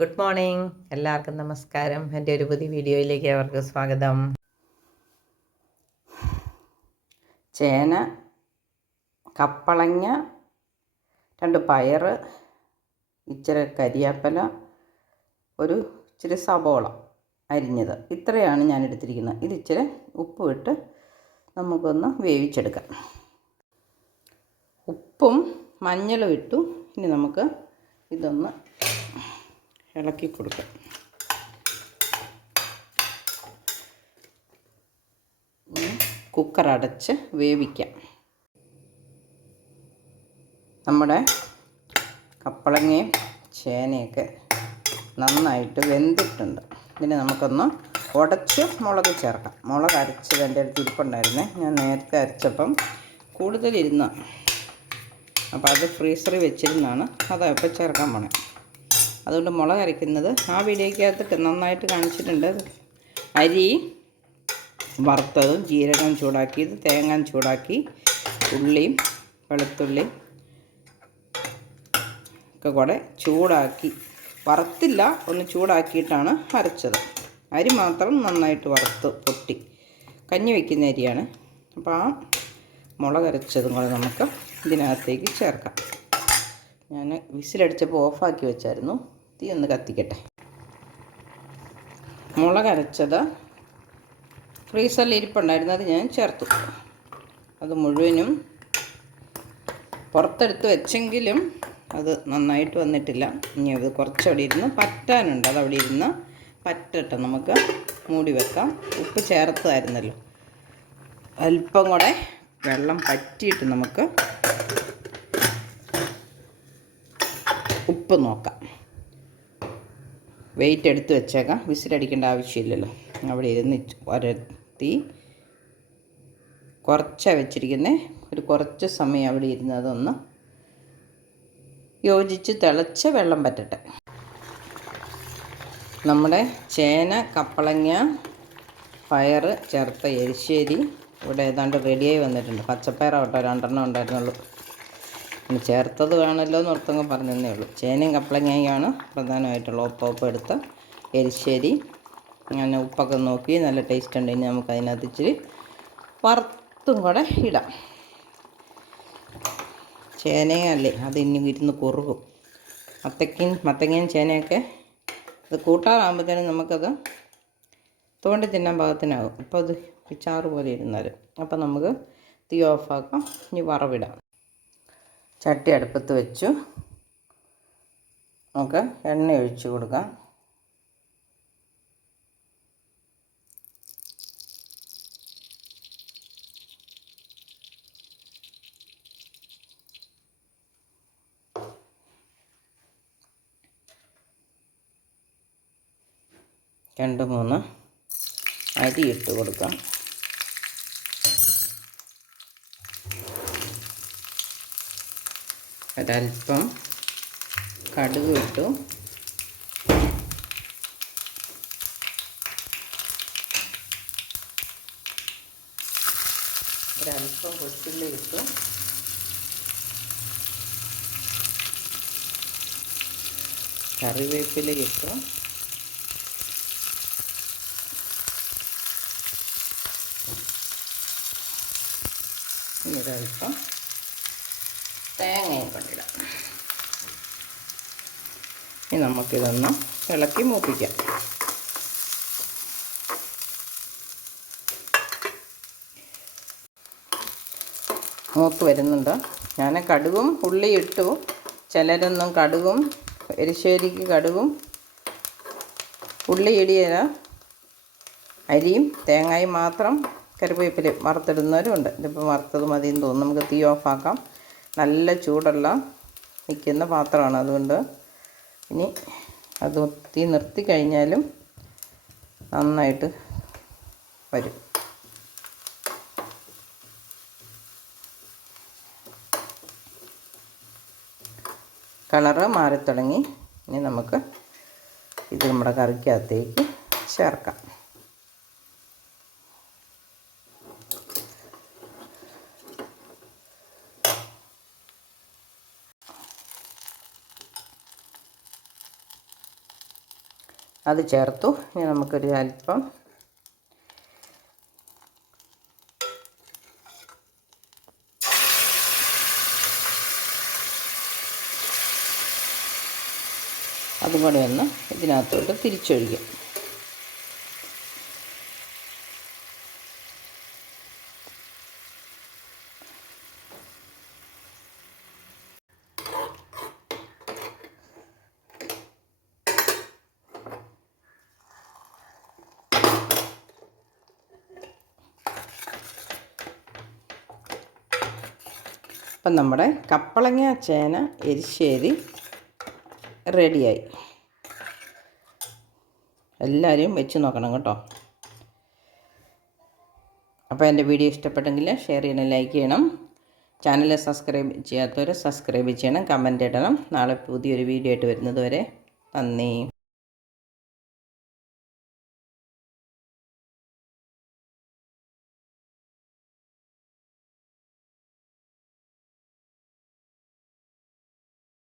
Good morning, എല്ലാവർക്കും നമസ്കാരം. എൻ്റെ ഒരു പുതിയ വീഡിയോയിലേക്ക് അവർക്ക് സ്വാഗതം. ചേന, കപ്പളങ്ങ, 2 പയർ, ഇച്ചിരി കരിയാപ്പല, ഒരു ഇച്ചിരി സബോള അരിഞ്ഞത്, ഇത്രയാണ് ഞാൻ എടുത്തിരിക്കുന്നത്. ഇത് ഇച്ചിരി ഉപ്പ് ഇട്ട് നമുക്കൊന്ന് വേവിച്ചെടുക്കാം. ഉപ്പും മഞ്ഞളും ഇട്ടു. ഇനി നമുക്ക് ഇതൊന്ന് ഇളക്കി കൊടുക്കാം. കുക്കർ അടച്ച് വേവിക്കാം. നമ്മുടെ കപ്പളങ്ങയും ചേനയൊക്കെ നന്നായിട്ട് വെന്തിട്ടുണ്ട്. ഇതിന് നമുക്കൊന്ന് ഉടച്ച് മുളക് ചേർക്കാം. മുളക് അരച്ചത് എൻ്റെ അടുത്ത് ഇരിപ്പുണ്ടായിരുന്നേ. ഞാൻ നേരത്തെ അരച്ചപ്പം കൂടുതലിരുന്ന, അപ്പോൾ അത് ഫ്രീസറിൽ വെച്ചിരുന്നാണ്. അതാണ് ഇപ്പോൾ ചേർക്കാൻ പോണേ. അതുകൊണ്ട് മുളക് അരയ്ക്കുന്നത് ആ വീഡിയോയ്ക്കകത്തിട്ട് നന്നായിട്ട് കാണിച്ചിട്ടുണ്ട്. അരി വറുത്തതും ജീരകം ചൂടാക്കിയത്, തേങ്ങ ചൂടാക്കി, ഉള്ളിയും വെളുത്തുള്ളിയും ഒക്കെ കൂടെ ചൂടാക്കി, വറുത്തില്ല, ഒന്ന് ചൂടാക്കിയിട്ടാണ് അരച്ചത്. അരി മാത്രം നന്നായിട്ട് വറുത്ത് പൊട്ടി കഞ്ഞി വയ്ക്കുന്ന അരിയാണ്. അപ്പോൾ ആ മുളക് അരച്ചതും കൂടെ നമുക്ക് ഇതിനകത്തേക്ക് ചേർക്കാം. ഞാൻ വിസിലടിച്ചപ്പോൾ ഓഫാക്കി വെച്ചായിരുന്നു. തീ ഒന്ന് കത്തിക്കട്ടെ. മുളക് അരച്ചത് ഫ്രീസറിൽ ഇരിപ്പുണ്ടായിരുന്നു, അത് ഞാൻ ചേർത്തു. അത് മുഴുവനും പുറത്തെടുത്ത് വെച്ചെങ്കിലും അത് നന്നായിട്ട് വന്നിട്ടില്ല. ഇനി അത് കുറച്ചവിടെ ഇരുന്ന് പറ്റാനുണ്ട്. അതവിടെ ഇരുന്ന് പറ്റട്ടെ, നമുക്ക് മൂടി വെക്കാം. ഉപ്പ് ചേർത്തായിരുന്നല്ലോ, അല്പം കൂടെ വെള്ളം പറ്റിയിട്ട് നമുക്ക് ഉപ്പ് നോക്കാം. വെയിറ്റ് എടുത്ത് വെച്ചേക്കാം, വിസിലടിക്കേണ്ട ആവശ്യമില്ലല്ലോ. അവിടെ ഇരുന്ന് വരത്തി കുറച്ചാണ് വെച്ചിരിക്കുന്നത്. ഒരു കുറച്ച് സമയം അവിടെ ഇരുന്ന് അതൊന്ന് യോജിച്ച് തിളച്ച് വെള്ളം പറ്റട്ടെ. നമ്മുടെ ചേന, കപ്പളങ്ങ, പയർ ചേർത്ത എരിശ്ശേരി ഇവിടെ ഏതാണ്ട് റെഡിയായി വന്നിട്ടുണ്ട്. പച്ചപ്പയറാവട്ടെ 2 ഉണ്ടായിരുന്നുള്ളൂ. പിന്നെ ചേർത്തത് വേണമല്ലോ എന്ന് ഓർത്തങ്ങ് പറഞ്ഞതേ ഉള്ളൂ. ചേനയും കപ്പളങ്ങയാണ് പ്രധാനമായിട്ടുള്ള ഒപ്പം എടുത്ത എരിശ്ശേരി. ഞാൻ ഉപ്പൊക്കെ നോക്കി നല്ല ടേസ്റ്റ് ഉണ്ട്. ഇനി നമുക്ക് അതിനകത്ത് ഇച്ചിരി വറുത്തും കൂടെ ഇടാം. ചേനയല്ലേ, അത് ഇനി ഇരുന്ന് കുറുകും. മത്തങ്ങയും ചേനയൊക്കെ അത് കൂട്ടാറാകുമ്പോഴത്തേനും നമുക്കത് തോണ്ടി തിന്നാൻ പാകത്തിനാകും. അപ്പോൾ അത് ചാറ് പോലെ ഇരുന്നാലും. അപ്പോൾ നമുക്ക് തീ ഓഫാക്കാം. ഇനി വറവിടാം. ചട്ടി അടുപ്പത്ത് വെച്ചു. നമുക്ക് എണ്ണ ഒഴിച്ച് കൊടുക്കാം. രണ്ട് 3 അരി ഇട്ട് കൊടുക്കാം. ഒരൽപ്പം കടുക് ഇട്ടു. ഒരൽപ്പം കൊച്ചുള്ളി ഇട്ടു. കറിവേപ്പില ഇട്ടു. ഒരൽപ്പം തേങ്ങയും കൊണ്ടിടാം. ഇനി നമുക്കിതൊന്ന് ഇളക്കി മൂപ്പിക്കാം. മൂത്ത് വരുന്നുണ്ട്. ഞാൻ കടുകും ഉള്ളി ഇട്ടു. ചിലരൊന്നും കടുകും എരിശ്ശേരിക്ക് കടുകും ഉള്ളി ഇടിയില, അരിയും തേങ്ങയും മാത്രം കറിവേപ്പില വറുത്തിടുന്നവരും ഉണ്ട്. ഇതിപ്പോൾ വറുത്തത് മതിയെന്ന് തോന്നുന്നു. നമുക്ക് തീ ഓഫാക്കാം. നല്ല ചൂടുള്ള നിൽക്കുന്ന പാത്രമാണ്, അതുകൊണ്ട് ഇനി അത് തീ നിർത്തി കഴിഞ്ഞാലും നന്നായിട്ട് വരും. കളറ് മാറിത്തുടങ്ങി. ഇനി നമുക്ക് ഇത് നമ്മുടെ കറിക്കകത്തേക്ക് ചേർക്കാം. അത് ചേർത്തു. ഇനി നമുക്കൊരു അല്പം അതും കൂടെ ഒന്ന് ഇതിനകത്തോട്ട് തിരിച്ചൊഴിക്കും. അപ്പം നമ്മുടെ കപ്പളങ്ങ ചേന എരിശ്ശേരി റെഡിയായി. എല്ലാവരും വെച്ച് നോക്കണം കേട്ടോ. അപ്പോൾ എൻ്റെ വീഡിയോ ഇഷ്ടപ്പെട്ടെങ്കിൽ ഷെയർ ചെയ്യണം, ലൈക്ക് ചെയ്യണം. ചാനൽ സബ്സ്ക്രൈബ് ചെയ്യാത്തവർ സബ്സ്ക്രൈബ് ചെയ്യണം, കമൻറ്റ് ഇടണം. നാളെ പുതിയൊരു വീഡിയോ ആയിട്ട് വരുന്നത് വരെ നന്ദി.